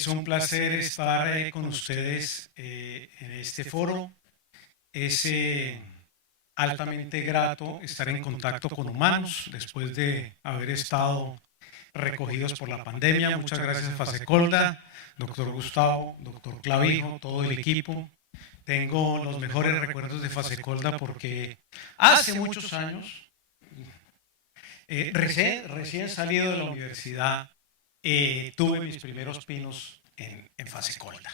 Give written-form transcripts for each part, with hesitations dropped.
Es un placer estar con ustedes en este foro. Es altamente grato estar en contacto con humanos después de haber estado recogidos por la pandemia. Muchas gracias, Fasecolda, doctor Gustavo, doctor Clavijo, todo el equipo. Tengo los mejores recuerdos de Fasecolda porque hace muchos años, recién salido de la universidad, tuve mis primeros pinos en Fasecolda.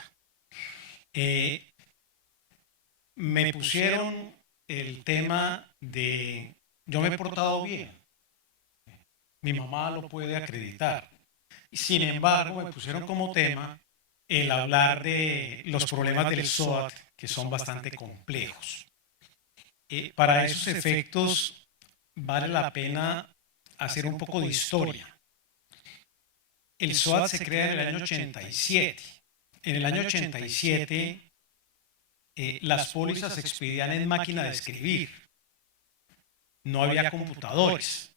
Me pusieron el tema de yo me he portado bien. Mi mamá lo puede acreditar. Sin embargo, me pusieron como tema el hablar de los problemas del SOAT, que son bastante complejos. Para esos efectos, vale la pena hacer un poco de historia. El SOAT se crea en el año 87. En el año 87, las pólizas se expedían en máquina de escribir. No había computadores.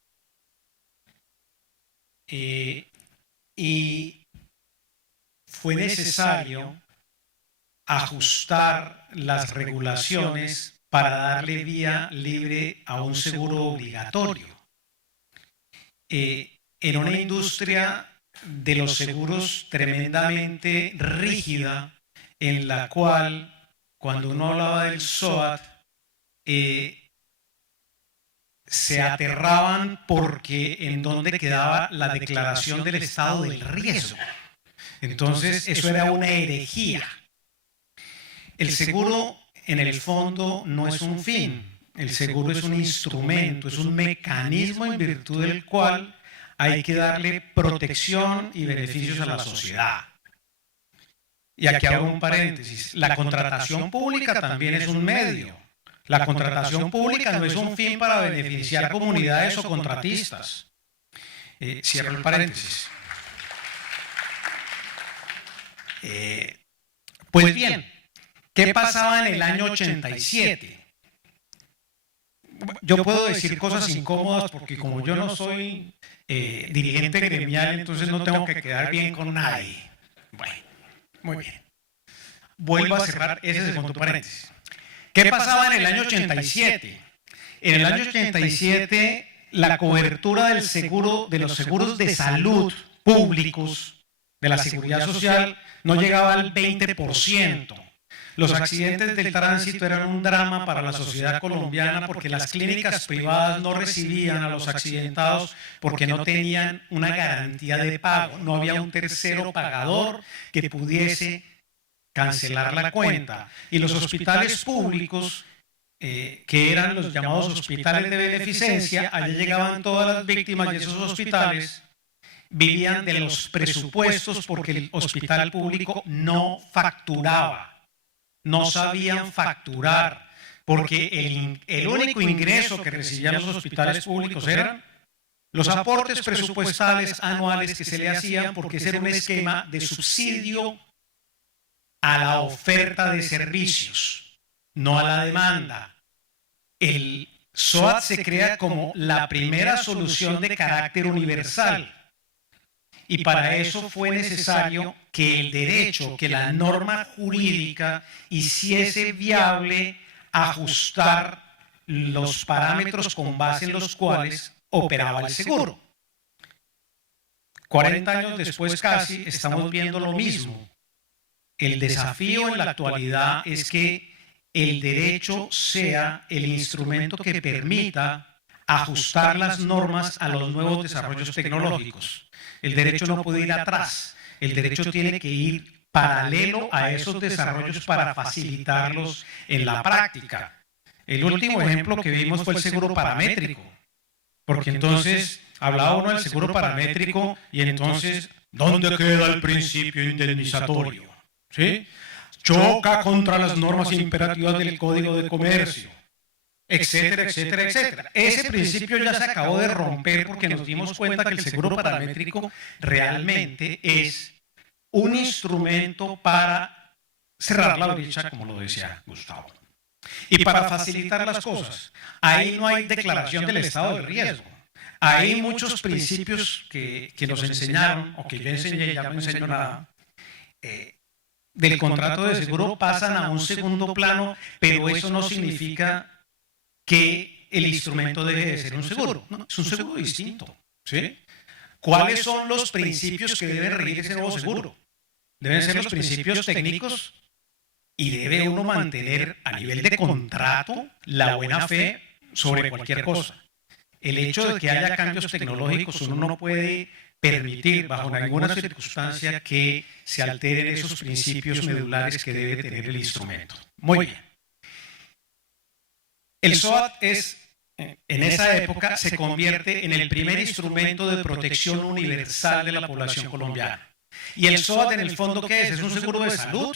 Y fue necesario ajustar las regulaciones para darle vía libre a un seguro obligatorio. En una industria de los seguros tremendamente rígida, en la cual, cuando uno hablaba del SOAT, se aterraban porque en donde quedaba la declaración del estado del riesgo. Entonces, eso era una herejía. El seguro, en el fondo, no es un fin. El seguro es un instrumento, es un mecanismo en virtud del cual hay que darle protección y beneficios a la sociedad. Y aquí hago un paréntesis. La contratación pública también es un medio. La contratación pública no es un fin para beneficiar comunidades o contratistas. Cierro el paréntesis. Pues bien, ¿qué pasaba en el año 87? Yo puedo decir cosas incómodas porque como yo no soy dirigente gremial, entonces no tengo que quedar bien con nadie. Bueno, muy bien. Vuelvo a cerrar ese segundo paréntesis. ¿Qué pasaba en el año 87? En el año 87, la cobertura del seguro, de los seguros de salud públicos de la seguridad social no llegaba al 20%. Los accidentes del tránsito eran un drama para la sociedad colombiana porque las clínicas privadas no recibían a los accidentados porque no tenían una garantía de pago. No había un tercero pagador que pudiese cancelar la cuenta. Y los hospitales públicos, que eran los llamados hospitales de beneficencia, allí llegaban todas las víctimas y esos hospitales vivían de los presupuestos porque el hospital público no facturaba. No sabían facturar, porque el único ingreso que recibían los hospitales públicos eran los aportes presupuestales anuales que se le hacían, porque ese era un esquema de subsidio a la oferta de servicios, no a la demanda. El SOAT se crea como la primera solución de carácter universal. Y para eso fue necesario que el derecho, que la norma jurídica hiciese viable ajustar los parámetros con base en los cuales operaba el seguro. 40 años después casi estamos viendo lo mismo. El desafío en la actualidad es que el derecho sea el instrumento que permita ajustar las normas a los nuevos desarrollos tecnológicos. El derecho no puede ir atrás, el derecho tiene que ir paralelo a esos desarrollos para facilitarlos en la práctica. El último ejemplo que vimos fue el seguro paramétrico, porque entonces hablaba uno del seguro paramétrico y entonces, ¿dónde queda el principio indemnizatorio? ¿Sí? Choca contra las normas imperativas del Código de Comercio, etcétera, etcétera, etcétera. Ese principio ya se acabó de romper porque nos dimos cuenta que el seguro paramétrico realmente es un instrumento para cerrar la brecha, como lo decía Gustavo, y para facilitar las cosas. Ahí no hay declaración del estado de riesgo. Hay muchos principios que nos enseñaron, o que yo enseñé, ya no enseño nada, del contrato de seguro pasan a un segundo plano, pero eso no significa que el instrumento deje de ser un seguro. No, es un seguro distinto. ¿Sí? ¿Cuáles son los principios que deben regir ese nuevo seguro? Deben ser los principios técnicos y debe uno mantener a nivel de contrato la buena fe sobre cualquier cosa. El hecho de que haya cambios tecnológicos, uno no puede permitir bajo ninguna circunstancia que se alteren esos principios medulares que debe tener el instrumento. Muy bien. El SOAT en esa época se convierte en el primer instrumento de protección universal de la población colombiana. Y el SOAT en el fondo, ¿qué es? Es un seguro de salud.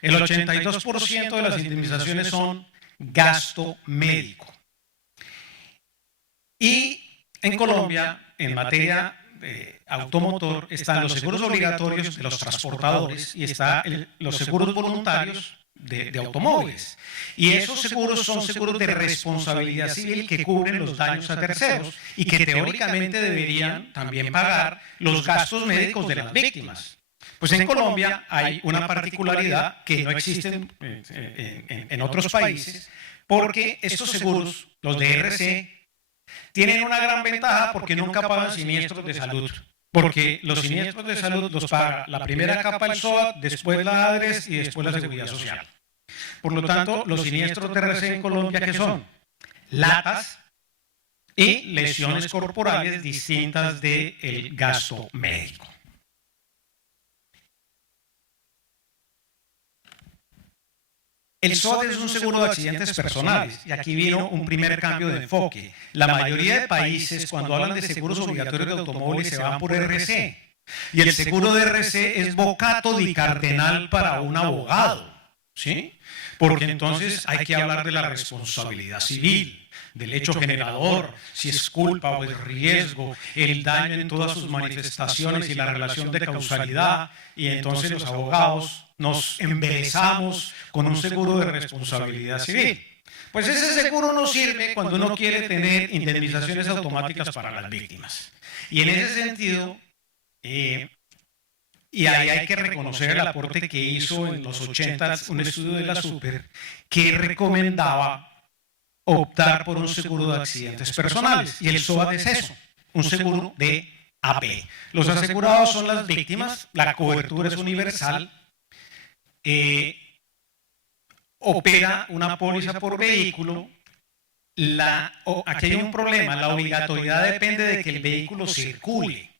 El 82% de las indemnizaciones son gasto médico. Y en Colombia, en materia automotor, están los seguros obligatorios de los transportadores y están los seguros voluntarios de automóviles. Y esos seguros son seguros de responsabilidad civil que cubren los daños a terceros y que teóricamente deberían también pagar los gastos médicos de las víctimas. Pues en Colombia hay una particularidad que no existe en otros países, porque estos seguros, los de RC, tienen una gran ventaja porque nunca pagan siniestros de salud. Porque los siniestros de salud los paga la primera capa el SOAT, después la ADRES y después la Seguridad Social. Por lo tanto, los siniestros de RC en Colombia, ¿qué son? Latas y lesiones corporales distintas del gasto médico. El SOAT es un seguro de accidentes personales y aquí vino un primer cambio de enfoque. La mayoría de países cuando hablan de seguros obligatorios de automóviles se van por RC y el seguro de RC es vocato di cardenal para un abogado, ¿sí? Porque entonces hay que hablar de la responsabilidad civil, del hecho generador, si es culpa o es riesgo, el daño en todas sus manifestaciones y la relación de causalidad, y entonces los abogados nos embelezamos con un seguro de responsabilidad civil. Pues ese seguro no sirve cuando uno quiere tener indemnizaciones automáticas para las víctimas. Y en ese sentido, y ahí hay que reconocer el aporte que hizo en los 80 un estudio de la Super que recomendaba optar por un seguro de accidentes personales. Y el SOAT es eso, un seguro de AP. Los asegurados son las víctimas, la cobertura es universal, opera una póliza por vehículo. Aquí hay un problema, la obligatoriedad depende de que el vehículo circule.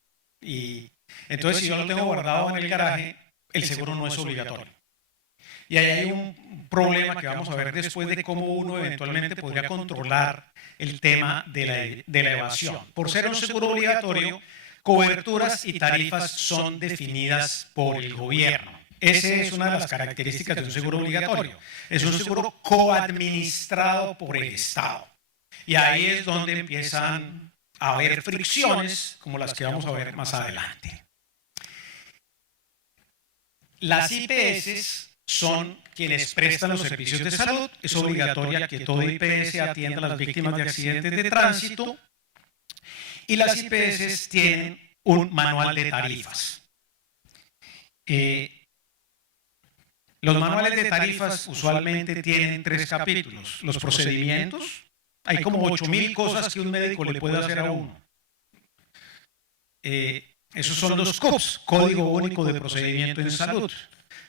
Y entonces, si yo lo tengo guardado en el garaje, el seguro no es obligatorio. Y ahí hay un problema que vamos a ver después de cómo uno eventualmente podría controlar el tema de la evasión. Por ser un seguro obligatorio, coberturas y tarifas son definidas por el gobierno. Esa es una de las características de un seguro obligatorio. Es un seguro coadministrado por el Estado. Y ahí es donde empiezan a haber fricciones, como las que vamos a ver más adelante. Las IPS son quienes prestan los servicios de salud. Es obligatoria que todo IPS atienda a las víctimas de accidentes de tránsito. Y las IPS tienen un manual de tarifas. Los manuales de tarifas usualmente tienen 3 capítulos. Los procedimientos, hay como 8.000 cosas que un médico le puede hacer a uno. Esos son los CUPS, Código Único de Procedimiento en Salud.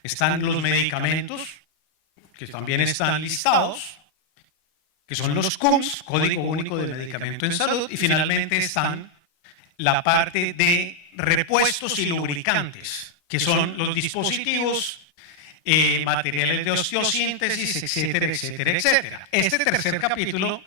Están los medicamentos, que también están listados, que son los CUMS, Código Único de Medicamento en Salud, y finalmente están la parte de repuestos y lubricantes, que son los dispositivos, materiales de osteosíntesis, etcétera, etcétera, etcétera. Este tercer capítulo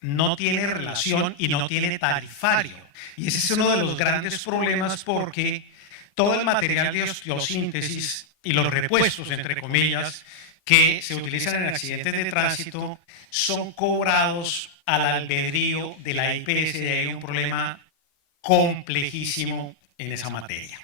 no tiene relación y no tiene tarifario. Y ese es uno de los grandes problemas porque todo el material de osteosíntesis y los repuestos, entre comillas, que se utilizan en accidentes de tránsito son cobrados al albedrío de la IPS y hay un problema complejísimo en esa materia.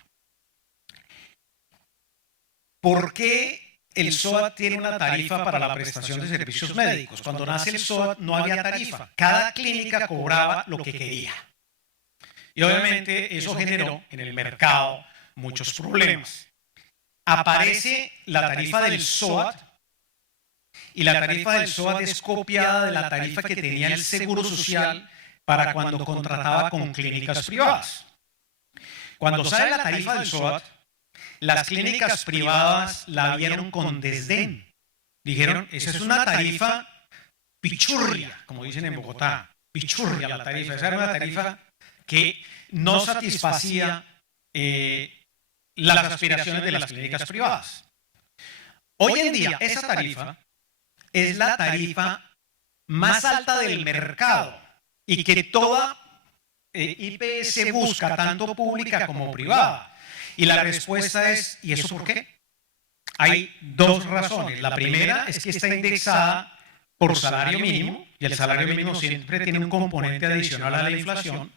¿Por qué el SOAT tiene una tarifa para la prestación de servicios médicos? Cuando nace el SOAT no había tarifa. Cada clínica cobraba lo que quería. Y obviamente eso generó en el mercado muchos problemas. aparece la tarifa del SOAT, y la tarifa del SOAT es copiada de la tarifa que tenía el Seguro Social para cuando contrataba con clínicas privadas. Cuando sale la tarifa del SOAT, las clínicas privadas la vieron con desdén. Dijeron, esa es una tarifa pichurria, como dicen en Bogotá, pichurria la tarifa. Esa era una tarifa que no satisfacía las aspiraciones de las clínicas privadas. Hoy en día, esa tarifa es la tarifa más alta del mercado y que toda IPS busca, tanto pública como privada. Y la respuesta es, ¿y eso por qué? Hay dos razones. La primera es que está indexada por salario mínimo, y el salario mínimo siempre tiene un componente adicional a la inflación.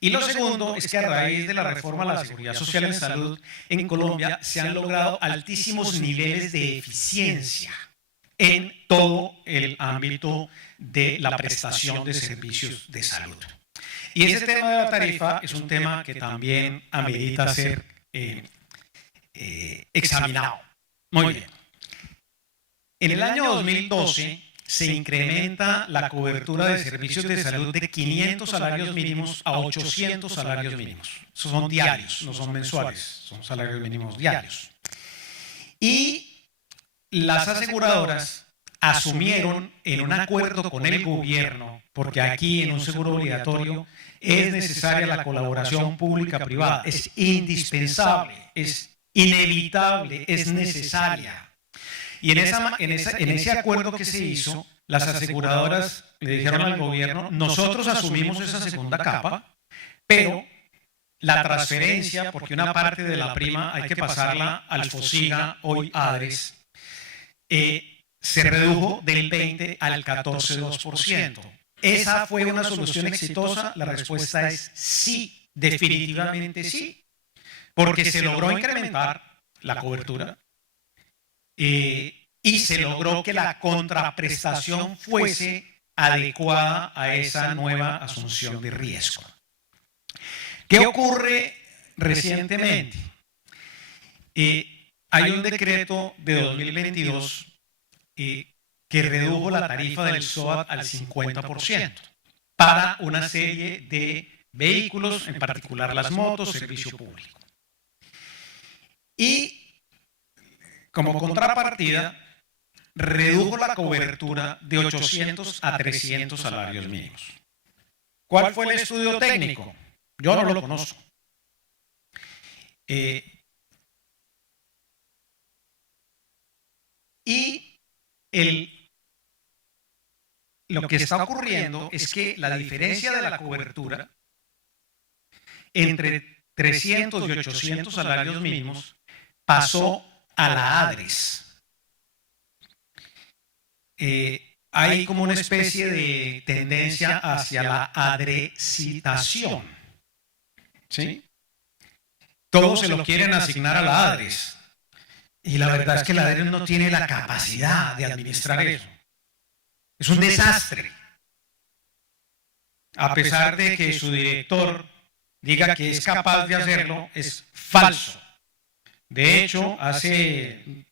Y lo segundo es que a raíz de la reforma a la seguridad social en salud en Colombia se han logrado altísimos niveles de eficiencia en todo el ámbito de la prestación de servicios de salud. Y ese tema de la tarifa es un tema que también amerita ser examinado. Muy bien. En el año 2012 se incrementa la cobertura de servicios de salud de 500 salarios mínimos a 800 salarios mínimos. Esos son diarios, no son mensuales, son salarios mínimos diarios. Y las aseguradoras asumieron en un acuerdo con el gobierno, porque aquí en un seguro obligatorio es necesaria la colaboración pública-privada, es indispensable, es inevitable, es necesaria. Y en ese acuerdo que se hizo, las aseguradoras le dijeron al gobierno, nosotros asumimos esa segunda capa, pero la transferencia, porque una parte de la prima hay que pasarla al FOSIGA, hoy ADRES, se redujo del 20 al 14,2%. ¿Esa fue una solución exitosa? La respuesta es sí, definitivamente sí, porque se logró incrementar la cobertura y se logró que la contraprestación fuese adecuada a esa nueva asunción de riesgo. ¿Qué ocurre recientemente? Hay un decreto de 2022 que redujo la tarifa del SOAT al 50% para una serie de vehículos, en particular las motos, servicio público. Y como contrapartida, redujo la cobertura de 800 a 300 salarios mínimos. ¿Cuál fue el estudio técnico? Yo no lo conozco. Lo que está ocurriendo es que la diferencia de la cobertura entre 300 y 800 salarios mínimos pasó a la ADRES. Hay como una especie de tendencia hacia la adresitación. ¿Sí? Todos se lo quieren asignar a la ADRES. Y la verdad es que la ADRES no tiene la capacidad de administrar eso. Es un desastre. A pesar de que su director diga que es capaz de hacerlo, es falso. De hecho, hace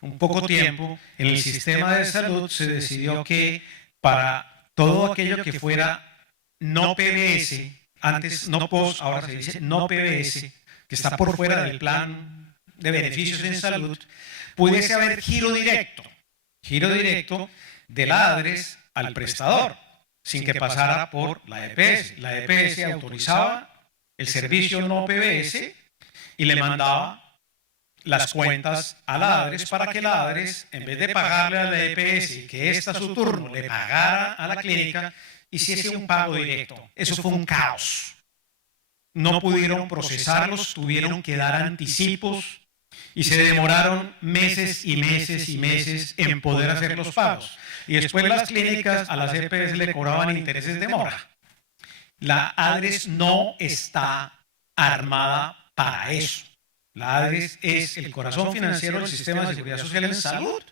un poco tiempo, en el sistema de salud se decidió que para todo aquello que fuera no PBS, antes no POS, ahora se dice no PBS, que está por fuera del plan de beneficios en salud, pudiese haber giro directo de la ADRES al prestador, sin que pasara por la EPS. La EPS autorizaba el servicio no PBS y le mandaba las cuentas a la ADRES para que la ADRES, en vez de pagarle a la EPS, que esta a su turno le pagara a la clínica, hiciese un pago directo. Eso fue un caos. No pudieron procesarlos, tuvieron que dar anticipos y se demoraron meses y meses y meses en poder hacer los pagos. Y después las clínicas a las EPS le cobraban intereses de mora. La ADRES no está armada para eso. La ADRES es el corazón financiero del sistema de seguridad social en salud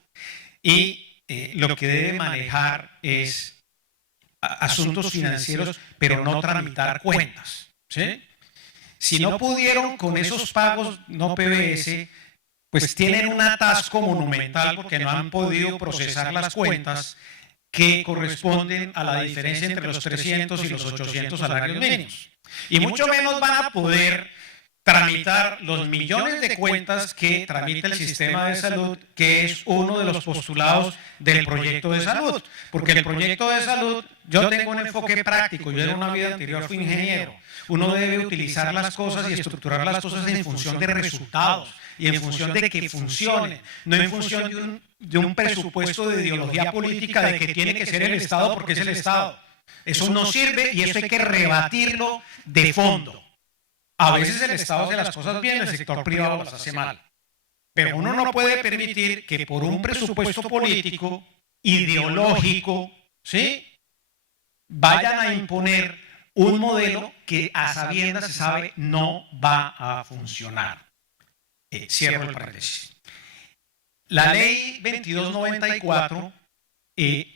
y lo que debe manejar es asuntos financieros, pero no tramitar cuentas. ¿Sí? Si no pudieron con esos pagos no PBS, pues tienen un atasco monumental porque no han podido procesar las cuentas que corresponden a la diferencia entre los 300 y los 800 salarios mínimos. Y mucho menos van a poder tramitar los millones de cuentas que tramita el sistema de salud, que es uno de los postulados del proyecto de salud. Porque el proyecto de salud, yo tengo un enfoque práctico, yo en una vida anterior fui ingeniero. Uno debe utilizar las cosas y estructurar las cosas en función de resultados y en función de que funcione, no en función de un presupuesto de ideología política de que tiene que ser el Estado porque es el Estado. Eso no sirve y eso hay que rebatirlo de fondo. A veces el Estado hace las cosas bien, el sector privado las hace mal. Pero uno no puede permitir que por un presupuesto político, ideológico, ¿sí?, vayan a imponer un modelo que a sabiendas se sabe no va a funcionar. Cierro el paréntesis. La ley 2294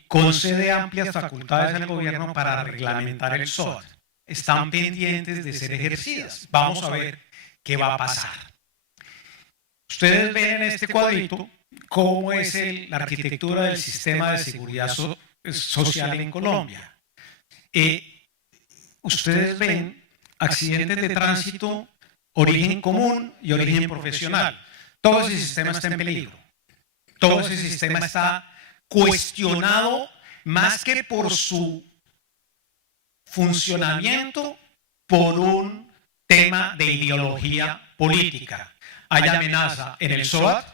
concede amplias facultades al gobierno para reglamentar el SOAT. Están pendientes de ser ejercidas. Vamos a ver qué va a pasar. Ustedes ven en este cuadrito cómo es la arquitectura del sistema de seguridad social en Colombia. Ustedes ven accidentes de tránsito, origen común y origen profesional. Todo ese sistema está en peligro. Todo ese sistema está cuestionado más que por su funcionamiento, por un tema de ideología política. Hay amenaza en el SOAT,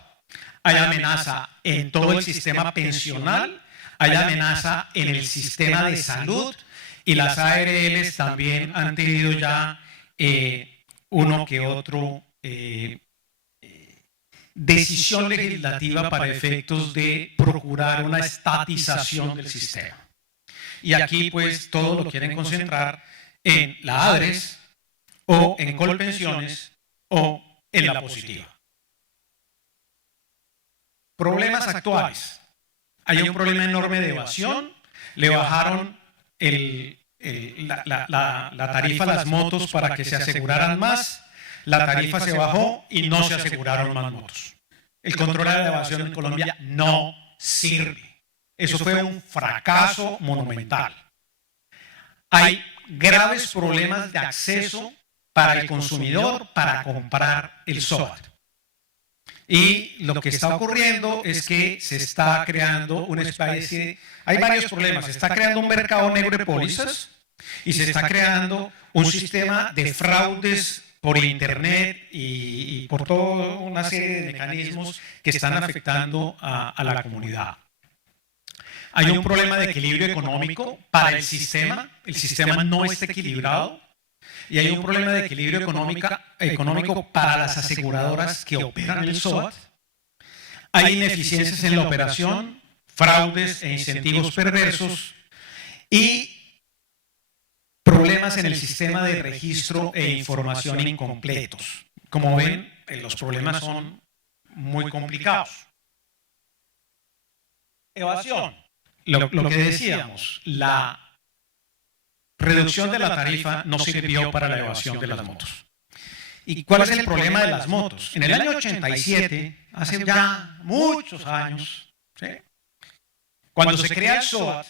hay amenaza en todo el sistema pensional, hay amenaza en el sistema de salud y las ARLs también han tenido ya uno que otro decisión legislativa para efectos de procurar una estatización del sistema. Y aquí pues todo lo quieren concentrar en la ADRES o en Colpensiones o en la positiva. Problemas actuales. Hay un problema enorme de evasión. Le bajaron la tarifa a las motos para que se aseguraran más. La tarifa se bajó y no se aseguraron más motos. El control de la evasión en Colombia no sirve. Eso fue un fracaso monumental. Hay graves problemas de acceso para el consumidor para comprar el SOAT. Y lo que está ocurriendo es que se está creando una especie, hay varios problemas, se está creando un mercado negro de pólizas y se está creando un sistema de fraudes por internet y por toda una serie de mecanismos que están afectando a la comunidad. Hay un problema de equilibrio económico para el sistema no está equilibrado, y hay un problema de equilibrio económico para las aseguradoras que operan el SOAT. Hay ineficiencias en la operación, fraudes e incentivos perversos y problemas en el sistema de registro e información incompletos. Como ven, los problemas son muy complicados. Evasión. Lo que decíamos, la reducción de la tarifa no sirvió para la evasión de las motos. ¿Y cuál es el problema de las motos? En el año 87, hace ya muchos años, ¿sí?, cuando se crea el SOAT,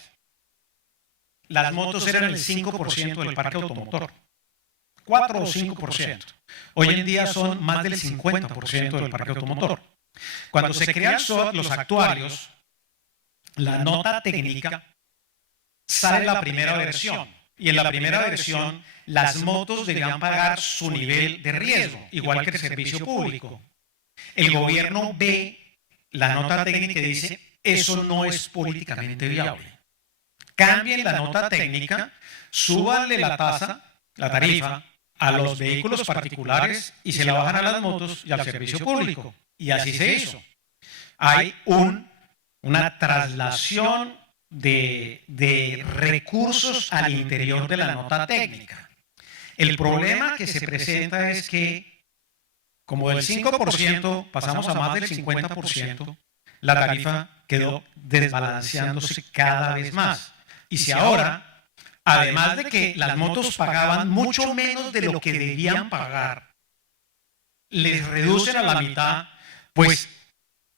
las motos eran el 5% del parque automotor. 4 o 5%. Hoy en día son más del 50% del parque automotor. Cuando se crea el SOAT, los actuarios, la nota técnica, sale la primera versión. Y en la primera versión, las motos debían pagar su nivel de riesgo, igual que el servicio público. El gobierno ve la nota técnica y dice, eso no es políticamente viable. Cambien la nota técnica, súbanle la tarifa, a los vehículos particulares y se la bajan a las motos y al servicio público. Y así se hizo. Hay una traslación de recursos al interior de la nota técnica. El problema que se presenta es que, como del 5% pasamos a más del 50%, la tarifa quedó desbalanceándose cada vez más. Y si ahora, además de que las motos pagaban mucho menos de lo que debían pagar, les reducen a la mitad, pues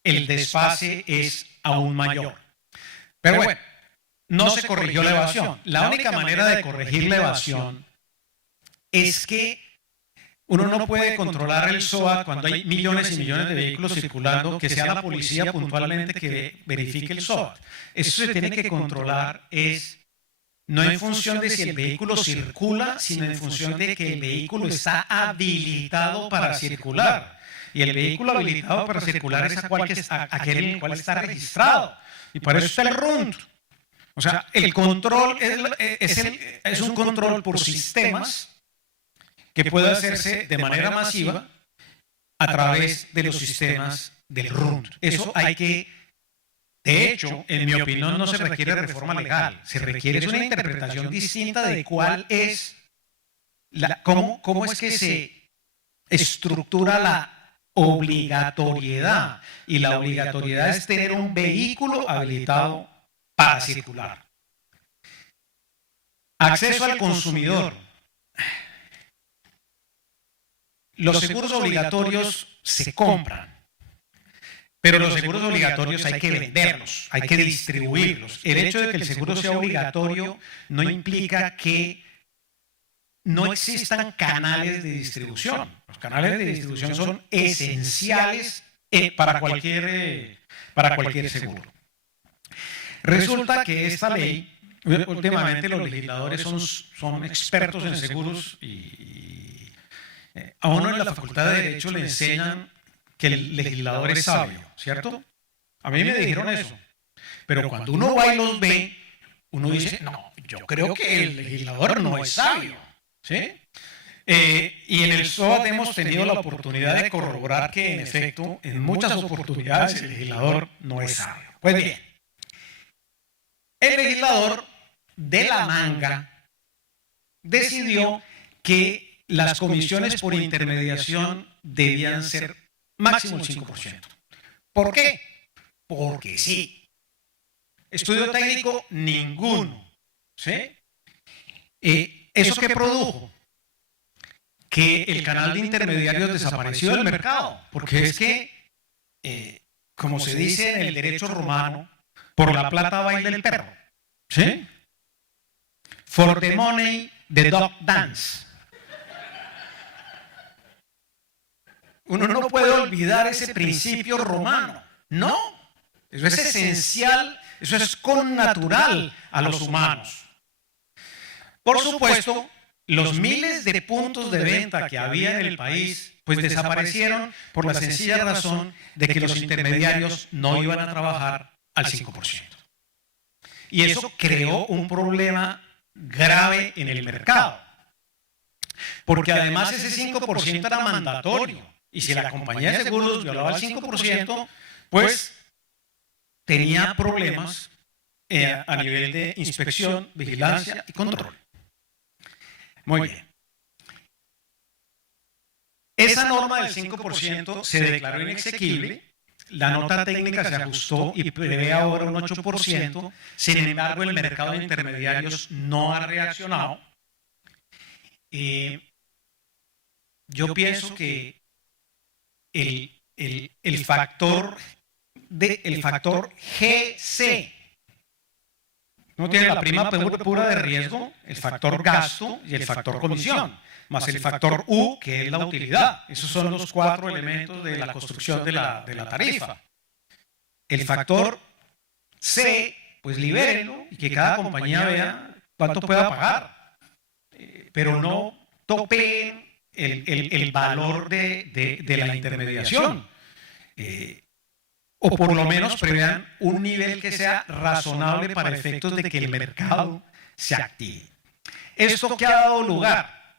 el desfase es aún mayor. Pero bueno, no se corrigió la evasión. La única manera de corregir la evasión es que uno no puede controlar el SOAT cuando hay millones y millones de vehículos circulando, que sea la policía puntualmente que verifique el SOAT. Eso se tiene que controlar no en función de si el vehículo circula, sino en función de que el vehículo está habilitado para circular. Y el vehículo habilitado para circular es aquel en el cual está registrado. Y para eso está el RUNT. O sea, el control es un control por sistemas que puede hacerse de manera masiva a través de los sistemas del RUNT. Eso de hecho, en mi opinión, no se requiere reforma legal, se requiere una interpretación distinta de cuál es, cómo es que se estructura la obligatoriedad. Y la obligatoriedad es tener un vehículo habilitado para circular. Acceso al consumidor. Los seguros obligatorios se compran, pero los seguros obligatorios hay que venderlos, hay que distribuirlos. El hecho de que el seguro sea obligatorio no implica que no existan canales de distribución. Los canales de distribución son esenciales para cualquier seguro. Resulta que esta ley, últimamente los legisladores son expertos en seguros y a uno en la Facultad de Derecho le enseñan que el legislador es sabio, ¿cierto? A mí me dijeron eso. Pero cuando uno va y los ve, uno dice, no, yo creo que el legislador no es sabio, ¿sí? Y en el SOAT hemos tenido la oportunidad de corroborar que, en efecto, en muchas oportunidades el legislador no es sabio. Pues bien, el legislador de la manga decidió que las comisiones por intermediación debían ser máximo el 5%. ¿Por qué? Porque sí. Estudio técnico, ninguno. ¿Sí? ¿Eso qué produjo? Que el canal de intermediarios desapareció del mercado. Porque es que, como se dice en el derecho romano, por la plata baila el perro. ¿Sí? For the money, the dog dance. Uno no puede olvidar ese principio romano. No. Eso es esencial, eso es connatural a los humanos. Por supuesto, los miles de puntos de venta que había en el país, pues desaparecieron por la sencilla razón de que los intermediarios no iban a trabajar al 5%. Y eso creó un problema grave en el mercado. Porque además ese 5% era mandatorio. Y si la compañía de seguros violaba el 5%, pues tenía problemas a nivel de inspección, vigilancia y control. Muy bien. Esa norma del 5% se declaró inexequible. La nota técnica se ajustó y prevé ahora un 8%. Sin embargo, el mercado de intermediarios no ha reaccionado. Yo pienso que el factor GC no tiene la prima pura de riesgo, el factor gasto y el factor comisión, más el factor U, que es la utilidad. Esos son los 4 elementos de la construcción de la tarifa. El factor C, pues libérenlo y que cada compañía vea cuánto pueda pagar, pero no topeen el valor de la intermediación. O por lo menos prevean un nivel que sea razonable para efectos de que el mercado se active. ¿Esto qué ha dado lugar?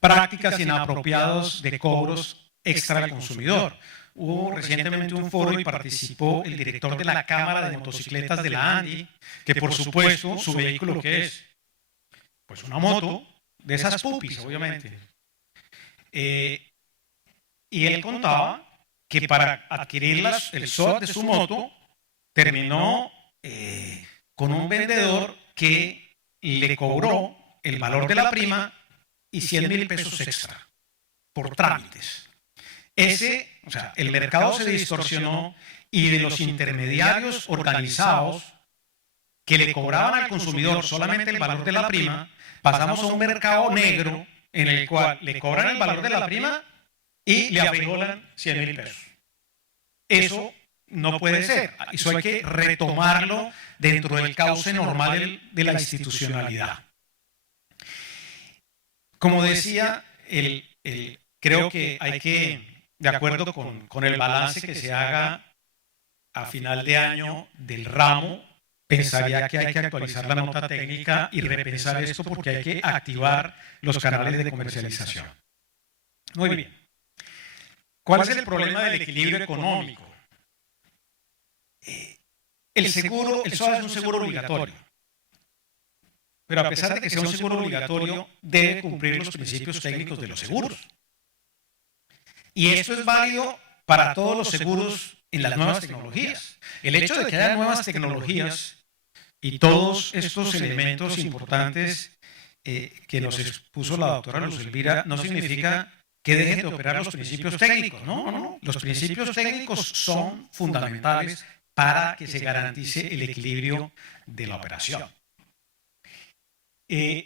Prácticas inapropiadas de cobros extra al consumidor. Hubo recientemente un foro y participó el director de la Cámara de Motocicletas de la ANDI, que por supuesto su vehículo ¿qué es? Pues una moto de esas pupis, obviamente. Y él contaba que para adquirir el SOAT de su moto terminó con un vendedor que le cobró el valor de la prima y 100.000 pesos extra por trámites. o sea, el mercado se distorsionó y de los intermediarios organizados que le cobraban al consumidor solamente el valor de la prima, pasamos a un mercado negro en el cual le cobran el valor de la prima y le afeijolan 100.000 pesos. Eso no puede ser. Eso hay que retomarlo dentro del cauce normal de la institucionalidad. Como decía, creo que hay que, de acuerdo con el balance que se haga a final de año del ramo, pensaría que hay que actualizar la nota técnica y repensar esto porque hay que activar los canales de comercialización. Muy bien. ¿Cuál es el problema del equilibrio económico? El SOA es un seguro obligatorio, pero a pesar de que sea un seguro obligatorio, debe cumplir los principios técnicos de los seguros. Y esto es válido para todos los seguros en las nuevas tecnologías. El hecho de que haya nuevas tecnologías y todos estos elementos importantes que nos expuso la doctora Luz Elvira no significa que dejen de operar los principios técnicos. No. Los principios técnicos son fundamentales para que se garantice el equilibrio de la operación. En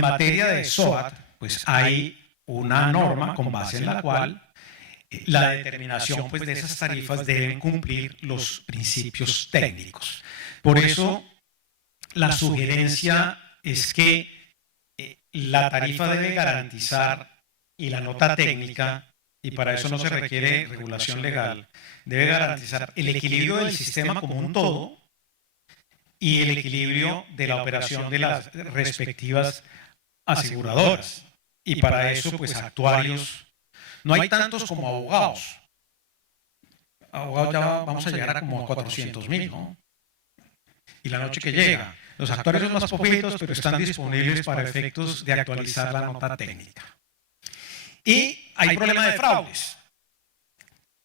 materia de SOAT, pues hay una norma con base en la cual la determinación pues, de esas tarifas deben cumplir los principios técnicos. Por eso, la sugerencia es que la tarifa debe garantizar y la nota técnica, y para eso no se requiere regulación legal, debe garantizar el equilibrio del sistema como un todo y el equilibrio de la operación de las respectivas aseguradoras. Y para eso, pues, actuarios, no hay tantos como abogados. Abogados ya vamos a llegar a como 400.000, ¿no? Y la noche que llega. Los actuarios son más poquitos, pero están disponibles para efectos de actualizar la nota técnica. Y hay problema de fraudes.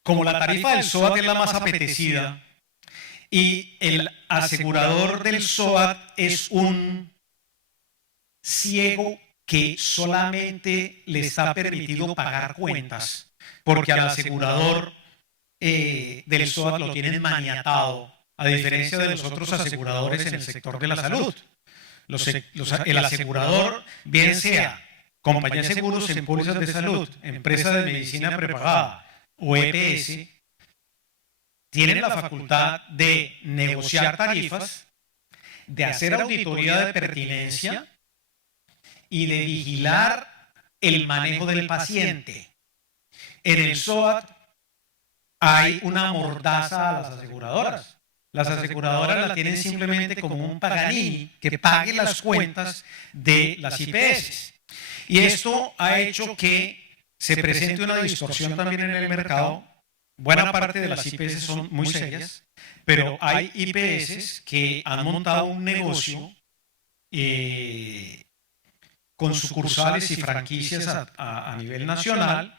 Como la tarifa del SOAT es la más apetecida y el asegurador del SOAT es un ciego que solamente le está permitido pagar cuentas, porque al asegurador del SOAT lo tienen maniatado, a diferencia de los otros aseguradores en el sector de la salud. El asegurador, bien sea compañía de seguros en pólizas de salud, empresa de medicina prepagada o EPS, tienen la facultad de negociar tarifas, de hacer auditoría de pertinencia y de vigilar el manejo del paciente. En el SOAT hay una mordaza a las aseguradoras. Las aseguradoras la tienen simplemente como un paganini que pague las cuentas de las IPS. Y esto ha hecho que se presente una distorsión también en el mercado. Buena parte de las IPS son muy serias, pero hay IPS que han montado un negocio con sucursales y franquicias a nivel nacional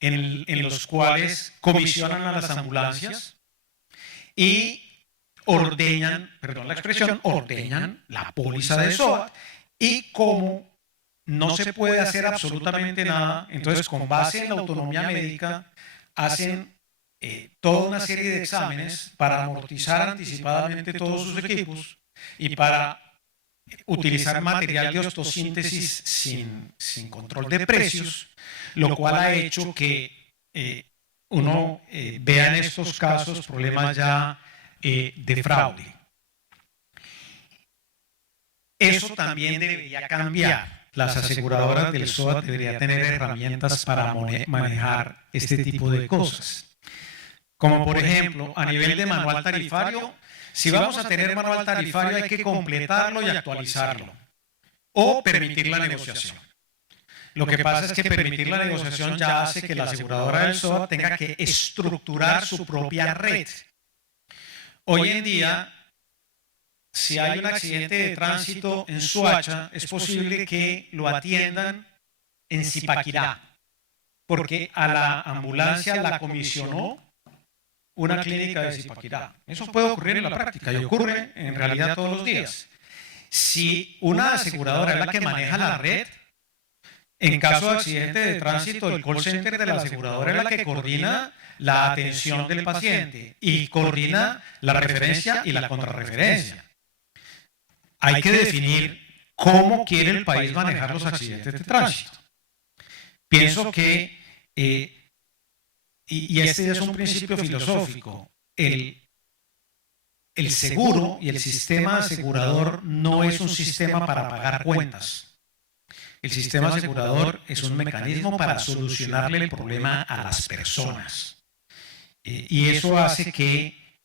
en los cuales comisionan a las ambulancias y ordeñan la póliza de SOAT, y como no se puede hacer absolutamente nada, entonces con base en la autonomía médica hacen toda una serie de exámenes para amortizar anticipadamente todos sus equipos y para utilizar material de ostosíntesis sin control de precios, lo cual ha hecho que uno vea en estos casos problemas ya de fraude. Eso también debería cambiar. Las aseguradoras del SOAT deberían tener herramientas para manejar este tipo de cosas. Como por ejemplo, a nivel de manual tarifario, si vamos a tener manual tarifario hay que completarlo y actualizarlo o permitir la negociación. Lo que pasa es que permitir la negociación ya hace que la aseguradora del SOAT tenga que estructurar su propia red. Hoy en día, si hay un accidente de tránsito en Soacha, es posible que lo atiendan en Zipaquirá, porque a la ambulancia la comisionó una clínica de Zipaquirá. Eso puede ocurrir en la práctica y ocurre en realidad todos los días. Si una aseguradora es la que maneja la red, En caso de accidente de tránsito, el call center de la aseguradora es la que coordina la atención del paciente y coordina la referencia y la contrarreferencia. Hay que definir cómo quiere el país manejar los accidentes de tránsito. Pienso que, y este es un principio filosófico, el seguro y el sistema asegurador no es un sistema para pagar cuentas. El sistema asegurador es un mecanismo para solucionarle el problema a las personas. Y eso hace que,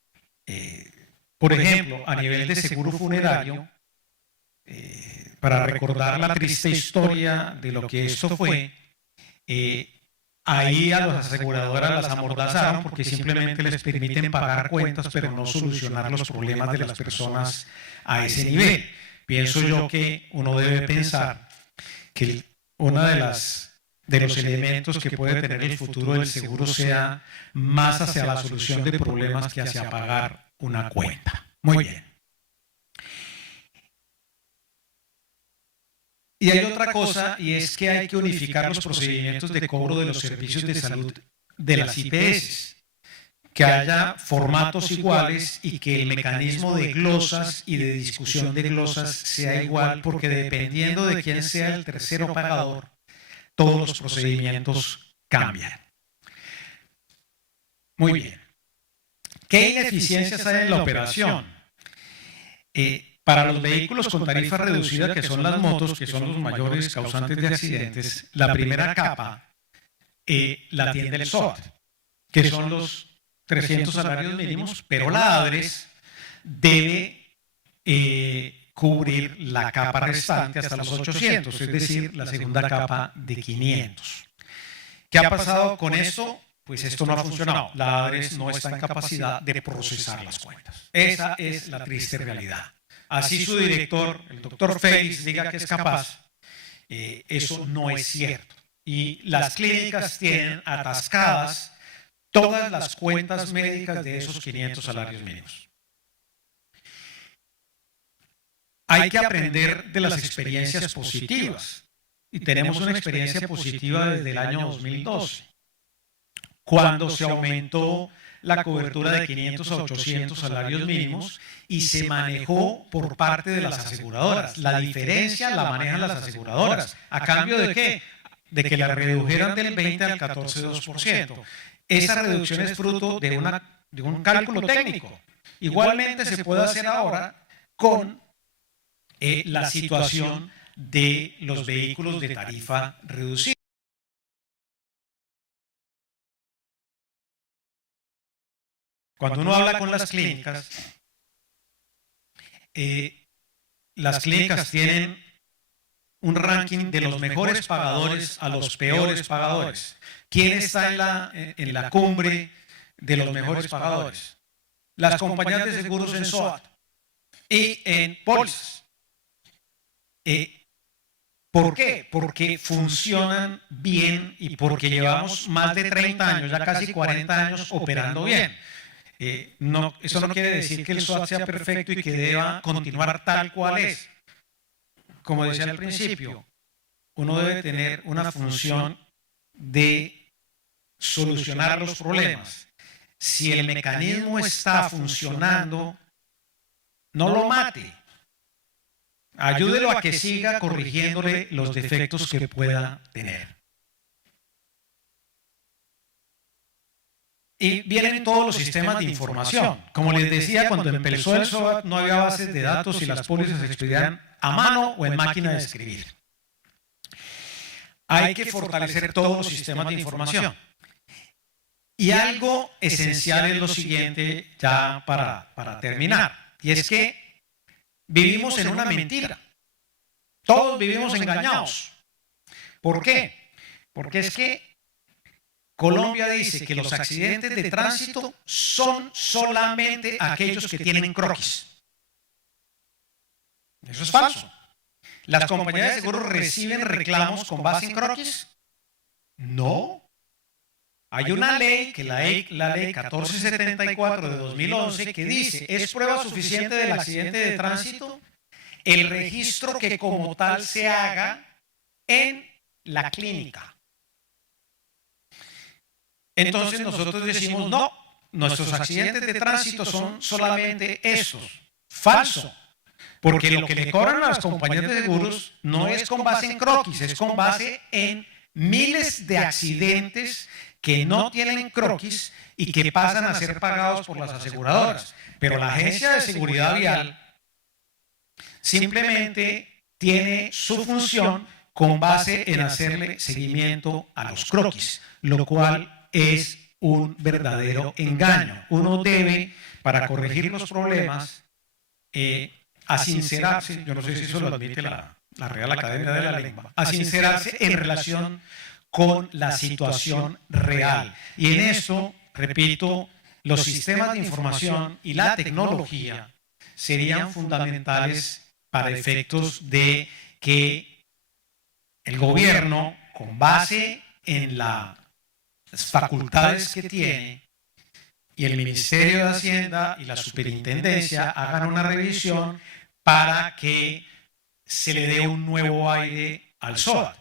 por ejemplo, a nivel de seguro funerario, para recordar la triste historia de lo que esto fue, ahí a las aseguradoras las amordazaron porque simplemente les permiten pagar cuentas, pero no solucionar los problemas de las personas a ese nivel. Pienso yo que uno debe pensar que uno de los elementos que puede tener el futuro del seguro sea más hacia la solución de problemas que hacia pagar una cuenta. Muy bien. Y hay otra cosa, y es que hay que unificar los procedimientos de cobro de los servicios de salud de las IPS, que haya formatos iguales y que el mecanismo de glosas y de discusión de glosas sea igual, porque dependiendo de quién sea el tercero pagador, todos los procedimientos cambian. Muy bien. ¿Qué ineficiencias hay en la operación? Para los vehículos con tarifa reducida, que son las motos, que son los mayores causantes de accidentes, la primera capa la atiende el SOAT, que son los 300 salarios mínimos, pero la ADRES debe cubrir la capa restante hasta los 800, es decir, la segunda capa de 500. ¿Qué ha pasado con esto? Pues esto no ha funcionado. La ADRES no está en capacidad de procesar las cuentas. Esa es la triste realidad. Así su director, el doctor Félix, diga que es capaz, eso no es cierto. Y las clínicas tienen atascadas todas las cuentas médicas de esos 500 salarios mínimos. Hay que aprender de las experiencias positivas. Y tenemos una experiencia positiva desde el año 2012, cuando se aumentó la cobertura de 500 a 800 salarios mínimos y se manejó por parte de las aseguradoras. La diferencia la manejan las aseguradoras. ¿A cambio de qué? De que la redujeran del 20 al 14,2%. Esa reducción es fruto de un cálculo técnico. Igualmente se puede hacer ahora con la situación de los vehículos de tarifa reducida. Cuando uno habla con las clínicas tienen un ranking de los mejores pagadores a los peores pagadores. ¿Quién está en la cumbre de los mejores pagadores? Las compañías de seguros en SOAT y en pólizas. ¿Por qué? Porque funcionan bien y porque llevamos más de 30 años, ya casi 40 años operando bien. Eso no quiere decir que el SOAT sea perfecto y que deba continuar tal cual es. Como decía al principio, uno debe tener una función de solucionar los problemas. Si el mecanismo está funcionando, no lo mate. Ayúdelo a que siga corrigiéndole los defectos que pueda tener. Y vienen todos los sistemas de información. Como les decía, cuando empezó el SOAT no había bases de datos y las pólizas se expedían a mano o en máquina de escribir. Hay que fortalecer todos los sistemas de información. Y algo esencial es lo siguiente, ya para terminar, y es que vivimos en una mentira. Todos vivimos engañados. ¿Por qué? Porque es que Colombia dice que los accidentes de tránsito son solamente aquellos que tienen croquis. Eso es falso. ¿Las compañías de seguros reciben reclamos con base en croquis? No. Hay una ley, la ley 1474 de 2011, que dice, ¿es prueba suficiente del accidente de tránsito el registro que como tal se haga en la clínica. Entonces nosotros decimos, no, nuestros accidentes de tránsito son solamente esos. Falso. Porque lo que le cobran a las compañías de seguros no es con base en croquis, es con base en miles de accidentes que no tienen croquis y que pasan a ser pagados por las aseguradoras. Pero la Agencia de Seguridad Vial simplemente tiene su función con base en hacerle seguimiento a los croquis, lo cual es un verdadero engaño. Uno debe, para corregir los problemas, a sincerarse, yo no sé si eso lo admite la Real Academia de la Lengua, a sincerarse en relación con la situación real. Y en esto, repito, los sistemas de información y la tecnología serían fundamentales para efectos de que el gobierno, con base en las facultades que tiene, y el Ministerio de Hacienda y la Superintendencia hagan una revisión para que se le dé un nuevo aire al SOAT.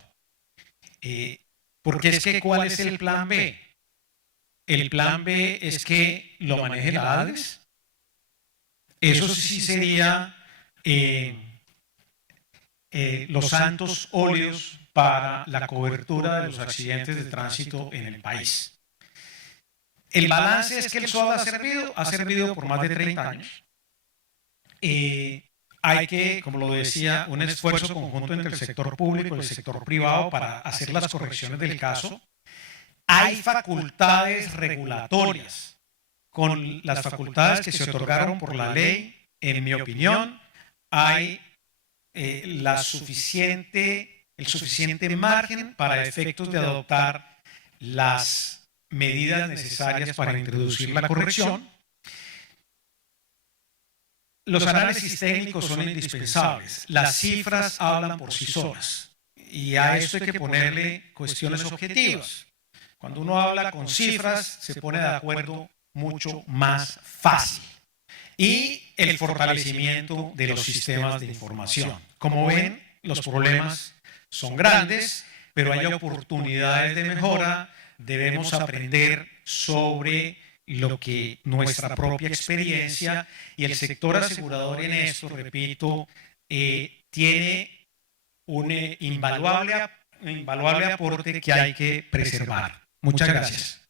Porque es que, ¿cuál es el plan B? El plan B es que lo maneje la ADES. Eso sí sería los santos óleos para la cobertura de los accidentes de tránsito en el país. El balance es que el SOAT ha servido por más de 30 años. Hay que, como lo decía, un esfuerzo conjunto entre el sector público y el sector privado para hacer las correcciones del caso. Hay facultades regulatorias. Con las facultades que se otorgaron por la ley, en mi opinión, hay el suficiente margen para efectos de adoptar las medidas necesarias para introducir la corrección. Los análisis técnicos son indispensables. Las cifras hablan por sí solas. Y a esto hay que ponerle cuestiones objetivas. Cuando uno habla con cifras, se pone de acuerdo mucho más fácil. Y el fortalecimiento de los sistemas de información. Como ven, los problemas son grandes, pero hay oportunidades de mejora. Debemos aprender sobre lo que nuestra propia experiencia, y el sector asegurador en esto, repito, tiene un invaluable aporte que hay que preservar. Muchas gracias.